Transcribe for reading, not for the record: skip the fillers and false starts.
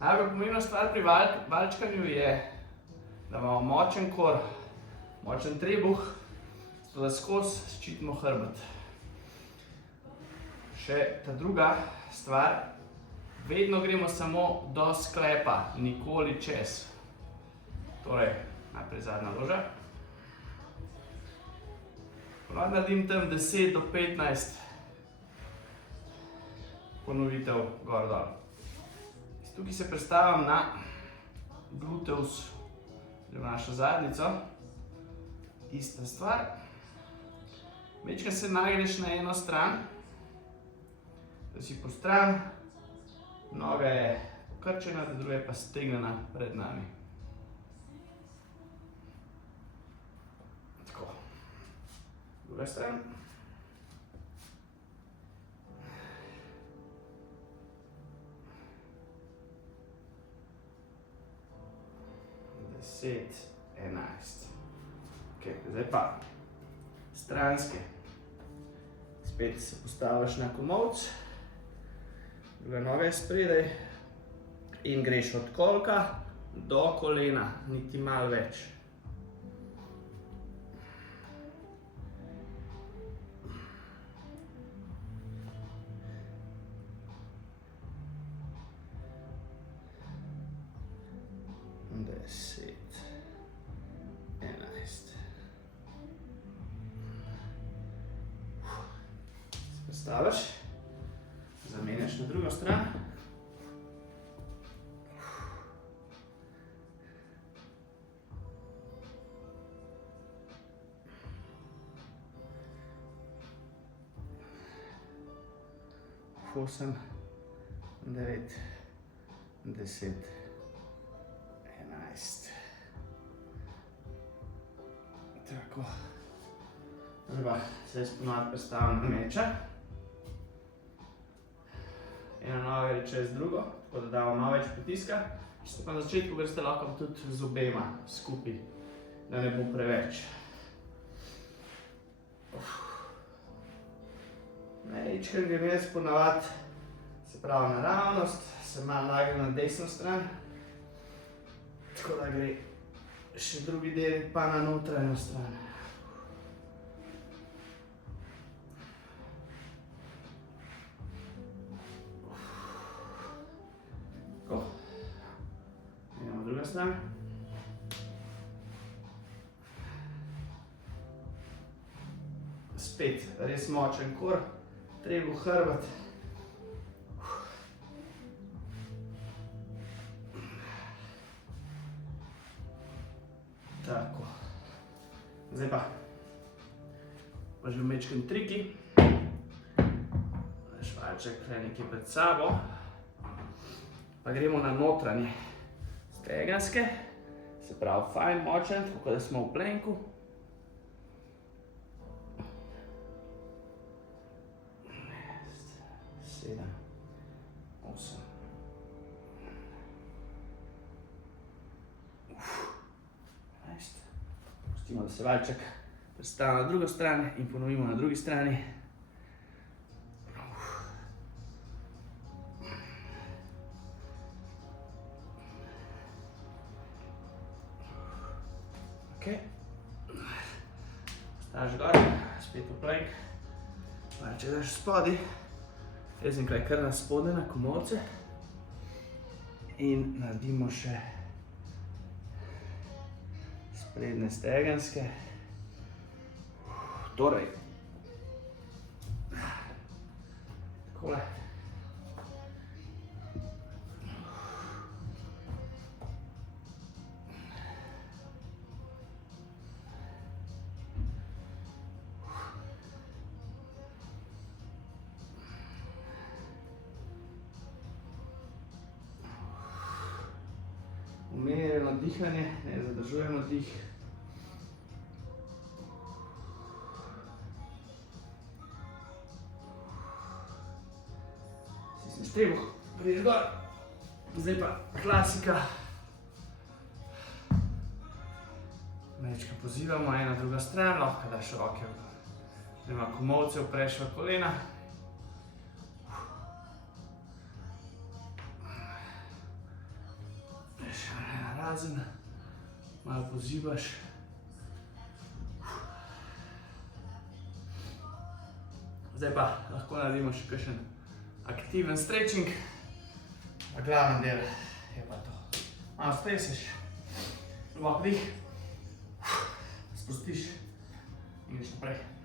Najbolj pomembna stvar pri valčkanju je, da imamo močen kor, močen trebuh, zato da skozi ščitimo hrbet. Še ta druga stvar, vedno gremo samo do sklepa, nikoli čez. Torej, najprej zadnja loža. Ponovno naredim tam 10 do 15 ponovitev gor-dol. Tukaj se prestavim na gluteus, oziroma našo zadnjico. Ista stvar. Majčkeno se nagneš na eno stran, da si po stran. Noga je pokrčena, ta druga je pa stegnjena pred nami. Tako. Druga stran. Deset, 11. Ok, zdaj pa stranske. Spet se postaviš na komolc, druga noga je spredaj in greš od kolka do kolena, niti malo več. Staviš, zamenjaš na drugo stran. Osem, 9, 10, 11. Tako. Zdaj pa se ponovno prestavim na meča. Ena noga gre čez drugo, tako da damo malo več pritiska. Če ste pa na začetku, greste lahko tudi z obema skupaj, da ne bo preveč. Majčkeno grem jaz ponavadi, se pravi naravnost, se malo nagnem na desno stran, tako da gre še drugi del pa na notranjo stran. Idemo druga stran. Spet res močen kor, trebuh, hrbet. Tako. Zdaj pa že majčkeno triki. Švalček nekje pred sabo. Pa gremo na notranje stegenske, se pravi fajn močen, tako da smo v plenku. Sedem, 8. Pustimo, da se valček predstavi na drugo stran in ponovimo na drugi strani. Staviš gor, spet v plank, valček daš spodaj, jaz enkrat kar na spodaj na komolce in naredimo še sprednje stegenske. Torej, takole. Umirjeno dihanje, ne zadržujemo dih. Stisneš trebuh, prideš gor. Zdaj pa klasika. Majčkeno pozivamo, ena druga stran, lahko daš roke oziroma komolce opreš v kolena. prazen, malo pozibaš. Zdaj pa lahko naredimo še kakšen aktiven stretching. Glaven del je pa to. Malo streseš, globok dih, spustiš in greš naprej.